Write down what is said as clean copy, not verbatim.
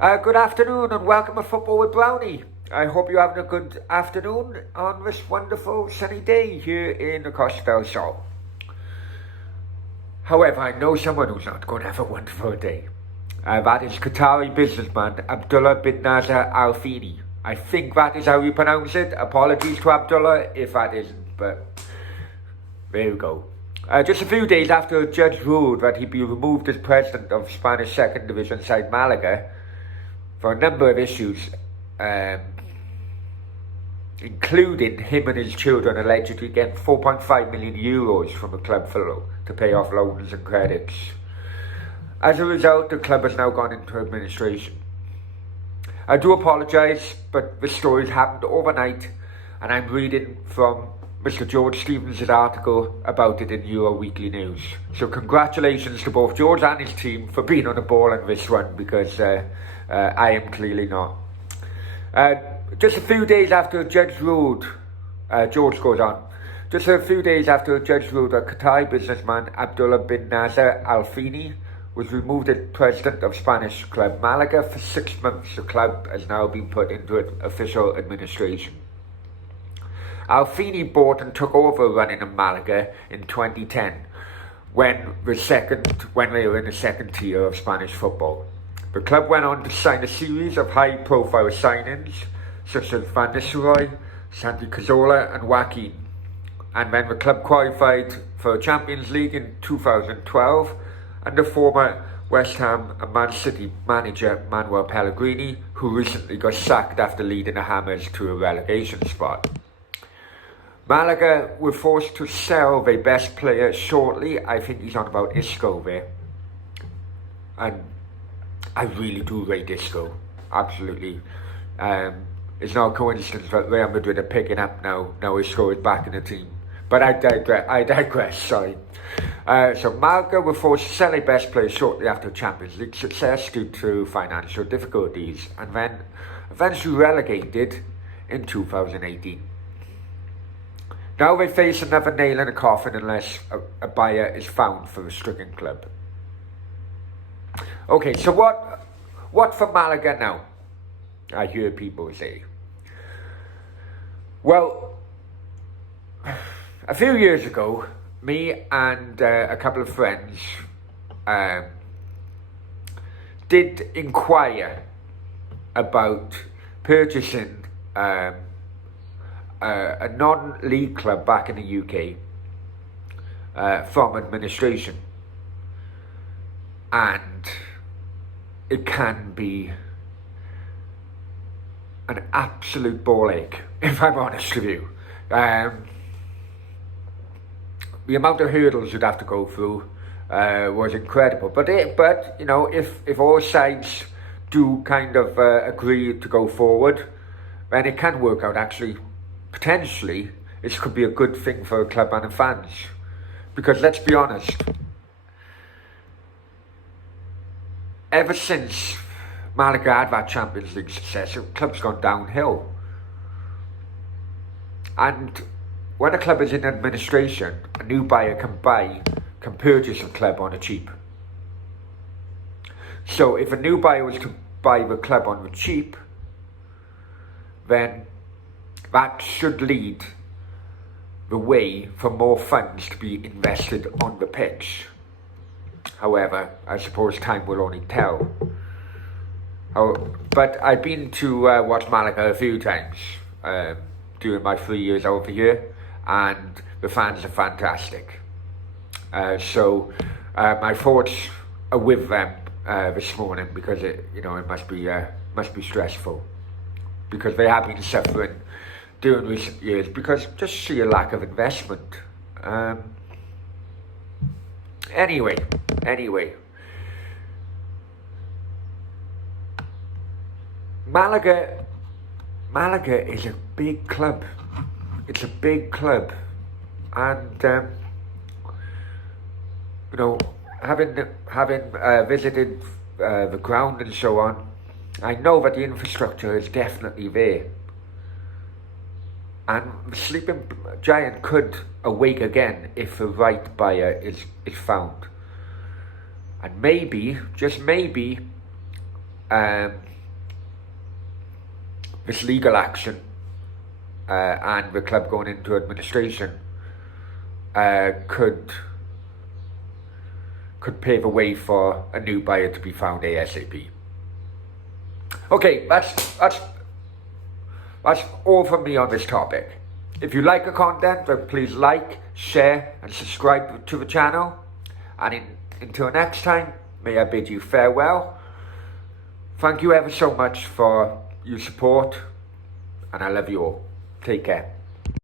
Good afternoon and welcome to Football with Brownie. I hope you're having a good afternoon on this wonderful sunny day here in the Costa del Sol. However, I know someone who's not going to have a wonderful day. That is Qatari businessman Abdullah bin Nasser Al Fini. I think that is how you pronounce it. Apologies to Abdullah if that isn't, but there we go. Just a few days after a judge ruled that he'd be removed as president of Spanish second division side Malaga for a number of issues, including him and his children allegedly getting 4.5 million euros from the club to pay off loans and credits. As a result, the club has now gone into administration. I do apologise, but the stories happened overnight, and I'm reading from Mr. George Stevens' article about it in Euro Weekly News. So congratulations to both George and his team for being on the ball in this one, because I am clearly not. Just a few days after a judge ruled, George goes on, just a few days after a judge ruled that Qatari businessman Abdullah bin Nasser Al Fini was removed as president of Spanish club Malaga for 6 months. The club has now been put into official administration. Al Fini bought and took over running of Malaga in 2010 when they were in the second tier of Spanish football. The club went on to sign a series of high-profile signings such as Van Nistelrooy, Santi Cazorla and Joaquin. And then the club qualified for the Champions League in 2012 under former West Ham and Man City manager Manuel Pellegrini, who recently got sacked after leading the Hammers to a relegation spot. Malaga were forced to sell their best player shortly. I think he's on about Isco there. And I really do rate Isco, absolutely. It's no coincidence that Real Madrid are picking up now Isco is back in the team. But I digress, sorry. So Malaga were forced to sell their best player shortly after Champions League success due to financial difficulties, and then eventually relegated in 2018. Now they face another nail in the coffin unless a buyer is found for the stricken club. Okay, so what for Malaga now? I hear people say. Well, a few years ago, me and a couple of friends did inquire about purchasing a non-league club back in the UK from administration, and it can be an absolute ball ache, if I'm honest with you. The amount of hurdles you'd have to go through was incredible. But you know, if all sides do kind of agree to go forward, then it can work out. Actually, potentially, it could be a good thing for a club and the fans. Because let's be honest, ever since Malaga had that Champions League success, the club's gone downhill. And when a club is in administration, a new buyer can purchase a club on the cheap. So if a new buyer was to buy the club on the cheap, then that should lead the way for more funds to be invested on the pitch. However, I suppose time will only tell. But I've been to watch Malaga a few times during my 3 years over here, and the fans are fantastic. So my thoughts are with them this morning, because it must be stressful, because they have been suffering during recent years because just sheer lack of investment. Anyway. Malaga is a big club. It's a big club, and having visited the ground and so on, I know that the infrastructure is definitely there, and the sleeping giant could awake again if the right buyer is found. And maybe, just maybe, this legal action and the club going into administration could pave a way for a new buyer to be found ASAP. Okay, that's all from me on this topic. If you like the content, then please like, share and subscribe to the channel. And until next time, may I bid you farewell. Thank you ever so much for your support, and I love you all. Take care.